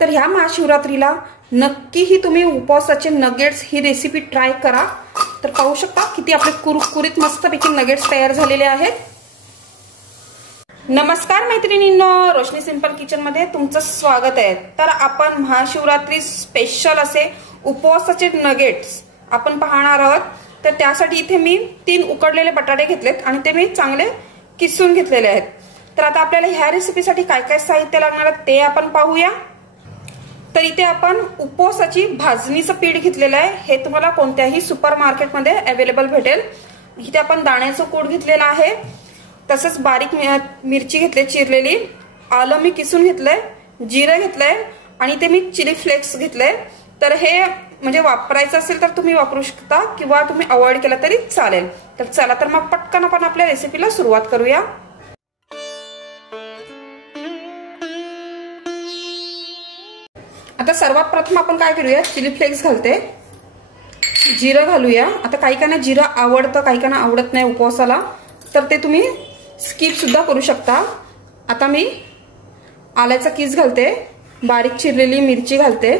तर ह्या महाशिवरात्रीला नक्की ही तुम्ही उपवासाचे नगेट्स ही रेसिपी ट्राय करा। तर पाहू शकता किती आपले कुरकुरीत मस्तपैकी नगेट्स तयार झालेले आहेत। नमस्कार मैत्रिणींनो, रोशनी सिंपल किचन मध्ये तुमचं स्वागत आहे। तर आपण महाशिवरात्री स्पेशल असे उपवासाचे नगेट्स आपण पाहणार आहोत। तर त्यासाठी इथे मी 3 उकडलेले बटाटे घेतलेत आणि ते मी चांगले किसून घेतलेले आहेत। तर आता आपल्याला ह्या रेसिपीसाठी काय काय साहित्य लागणार आहे ते आपण पाहूया। तर इथे आपण उपवासाची भाजणीचं पीठ घेतलेलं आहे। हे तुम्हाला कोणत्याही सुपर मार्केटमध्ये अवेलेबल भेटेल। इथे आपण दाण्याचं कूट घेतलेलं आहे, तसंच बारीक मिरची घेतली चिरलेली, आलं मी किसून घेतलंय, जिरं घेतलंय आणि ते मी चिली फ्लेक्स घेतलंय। तर हे म्हणजे वापरायचं असेल तर तुम्ही वापरू शकता किंवा तुम्ही अवॉइड केला तरी चालेल। तर चला तर मग पटकन आपण आपल्या रेसिपीला सुरुवात करूया। आता सर्वात प्रथम आपण काय करूया, चिली फ्लेक्स घालते, जिरं घालूया। आता काही काना जिरं आवडतं, काही काना आवडत नाही उपवासाला, तर ते तुम्ही स्किप सुद्धा करू शकता। आता मी आल्याचा किस घालते, बारीक चिरलेली मिरची घालते,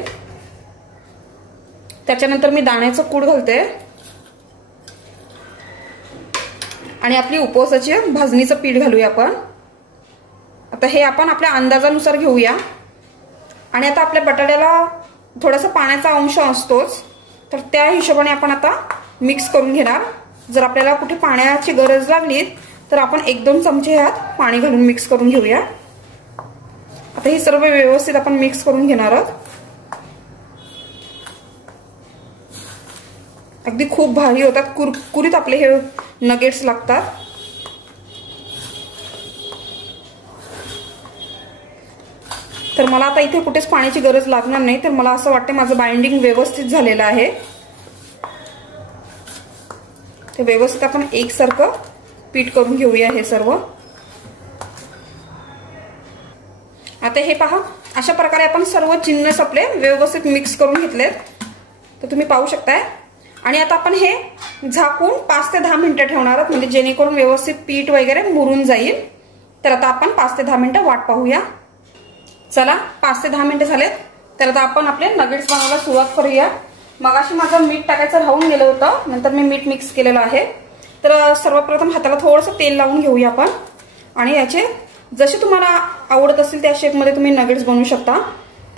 त्याच्यानंतर मी दाण्याचं कूट घालते आणि आपली उपवासाची भाजणीचं पीठ घालूया आपण। आता हे आपण आपल्या अंदाजानुसार घेऊया। आणि आता आपल्या बटाट्याला थोडासा पाण्याचा अंश असतोच, तर त्या हिशोबाने आपण आता मिक्स करून घेणार। जर आपल्याला कुठे पाण्याची गरज लागली तर आपण 1-2 चमचे ह्यात पाणी घालून मिक्स करून घेऊया। आता हे सर्व व्यवस्थित आपण मिक्स करून घेणार आहोत। अगदी खूप भारी होतात, कुरकुरीत आपले हे नगेट्स लागतात। तर मला आता इथे कुठेच पाण्याची गरज लागणार नाही। तर मला असं वाटतं माझं बाइंडिंग व्यवस्थित झालेलं आहे। ते व्यवस्थित आपण एकसारखं पीठ करून घेऊया हे सर्व। आता हे पहा, अशा प्रकारे आपण सर्व जिन्नस आपले व्यवस्थित मिक्स करून घेतलेत, तर तुम्ही पाहू शकताय। आणि आता आपण हे झाकून 5 ते 10 मिनिटं ठेवणार आहोत, म्हणजे जेणेकरून व्यवस्थित पीठ वगैरे मुरून जाईल। तर आता आपण 5 ते 10 मिनिटं वाट पाहूया। चला 5 ते 10 मिनिटं झालेत, तर आता आपण आपले नगेट्स बनवायला सुरुवात करूया। मगाशी माझं मीठ टाकायचं राहून गेलं होतं, नंतर मी मीठ मिक्स केलेलं आहे। तर सर्वप्रथम हाताला थोडंसं तेल लावून घेऊया आपण आणि याचे जसे तुम्हाला आवडत असेल त्या शेपमध्ये तुम्ही नगेट्स बनवू शकता।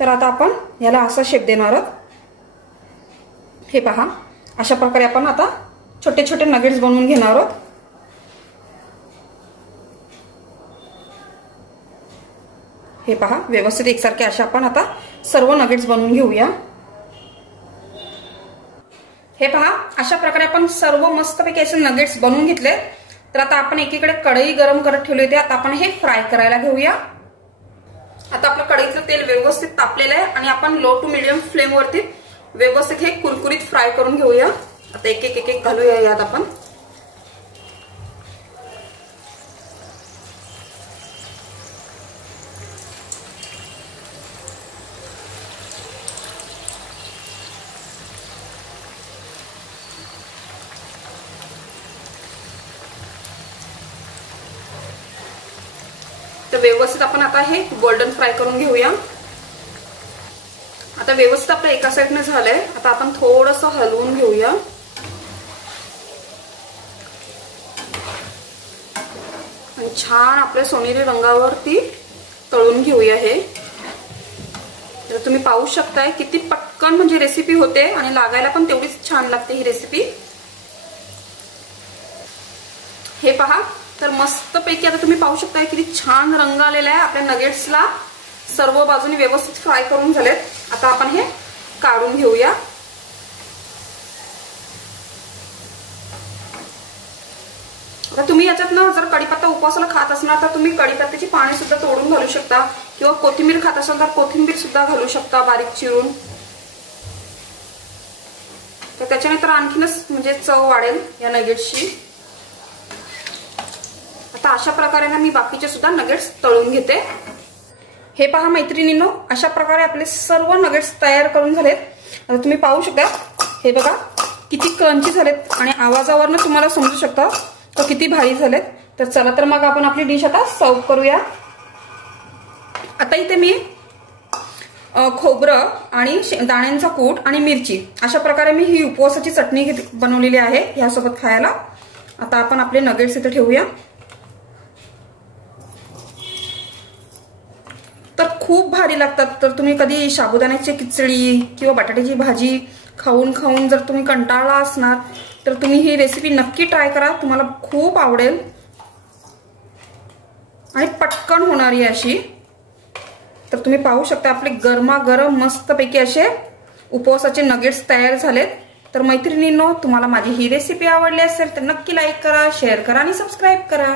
तर आता आपण याला असा शेप देणार आहोत। हे पहा, अशा प्रकारे आपण आता छोटे छोटे नगेट्स बनवून घेणार आहोत। हे पहा, व्यवस्थित एकसारखे अशा आपण आता सर्व नगेट्स बनवून घेऊया। हे पहा, अशा प्रकारे आपण सर्व मस्तपैकी असे नगेट्स बनवून घेतले। तर आता आपण एकीकडे कढई गरम करत ठेवली होती, आता आपण हे फ्राय करायला घेऊया। आता आपलं कढईतलं तेल व्यवस्थित तापलेलं आहे आणि आपण लो टू मीडियम फ्लेम वरती व्यवस्थित हे कुरकुरीत फ्राय करून घेऊया। आता एक एक घालूया यात आपण। तर व्यवस्थित आपण आता हे गोल्डन फ्राय करून घेऊया। आता व्यवस्थित आपलं एका साईडने झालंय, आता आपण थोडंसं हलवून घेऊया आणि छान आपल्या सोनेरी रंगावरती तळून घेऊया हे। तर तुम्ही पाहू शकताय किती पटकन म्हणजे रेसिपी होते आणि लागायला पण तेवढीच छान लागते ही रेसिपी। हे पहा, तर मस्तपैकी आता तुम्ही पाहू शकताय किती छान रंग आलेला आहे आपल्या नगेट्सला। सर्व बाजूनी व्यवस्थित फ्राय करून झालेत। आता आपण हे काढून घेऊया। आता तुम्ही याच्यात ना जर कढीपत्ता उपवासाला खात असणार तर तुम्ही कढीपत्त्याची पाने सुद्धा तोडून घालू शकता किंवा कोथिंबीर खात असाल तर कोथिंबीर सुद्धा घालू शकता बारीक चिरून। तर त्याच्याने तर आणखीनच म्हणजे चव वाढेल या नगेट्सची। आता अशा प्रकारे ना मी बाकीचे सुद्धा नगेट्स तळून घेते। हे पहा मैत्रिणींनो, अशा प्रकारे आपले सर्व नगेट्स तयार करून झालेत। आता तुम्ही पाहू शकता, हे बघा किती क्रंची झालेत आणि आवाजावरनं तुम्हाला समजू शकता तर किती भारी झालेत। तर चला तर मग आपण आपली डिश आता सर्व करूया। आता इथे मी खोबरं आणि दाण्यांचा कूट आणि मिरची, अशा प्रकारे मी ही उपवासाची चटणी बनवलेली आहे ह्यासोबत खायला. आता आपण आपले नगेट्स इथे ठेवूया. तर खूप भारी लागतात. तर तुम्ही कधी साबुदाण्याची खिचडी किंवा बटाट्याची भाजी खाऊन खाऊन जर तुम्ही कंटाळला असणार तर तुम्ही ही रेसिपी नक्की ट्राय करा. तुम्हाला खूप आवडेल आणि पटकन होणारी अशी. तर तुम्ही पाहू शकता आपले गरमागरम मस्तपैकी असे उपवासाचे नगेट्स तयार झालेत. तर मैत्रिणींनो, तुम्हाला माझी ही रेसिपी आवडली असेल तर नक्की लाईक करा, शेअर करा आणि सबस्क्राईब करा.